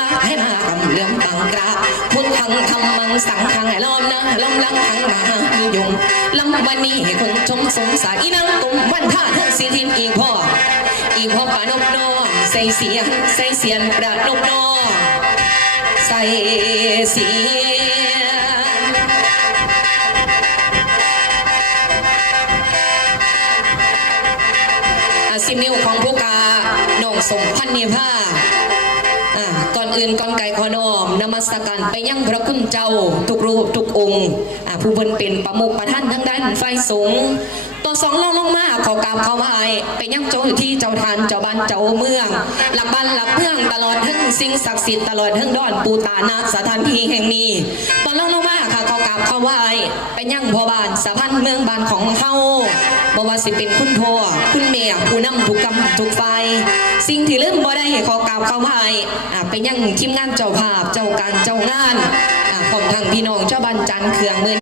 ละให้มากำเลื่อมบังกราพุทธังธรรมังสังฆังให้ล้อมนะล้อมลังทั้งมายุงลำวันนี้ให้คนชมสงสารอีนางตุ่มวันท่าทั้งสีทินอีพ่อปานกน้องใส่เสียนประนกน้องใส่เสียสิบนิ้วของผู้กาน้องสมพันธ์นิพาก่อนอื่นก่อนไก่ขอน้อมนมัสการไปยังพระคุณเจ้าทุกรูปทุกองค์ผู้เป็นประมุขประท่านทั้งด้านไฟสูงตัวสองลงมาขอกราบเขาไหว้ไปยังเจ้าอยู่ที่เจ้าทานเจ้าบ้านเจ้าเมืองหลักบ้านหลักเมืองตลอดทั้งสิ่งศักดิ์สิทธิ์ตลอดทั้งดอนปูตานาสถานที่แห่งนี้ตอนลงมาค่ะขอกราบเขาไหว้ไปยังพ่อบ้านสะพานเมืองบ้านของเฮาบ่ว่าสิเป็นคุณพ่อคุณแม่ผู้นำทุกกรรมทุกฝ่ายสิ่งที่ลืมบ่ได้ขอกราบเขาไหว้ไปยังทีมงานเจ้าภาพเจ้าการเจ้างานของทางพี่น้องเจ้าบ้านจันทร์เคืองเมือง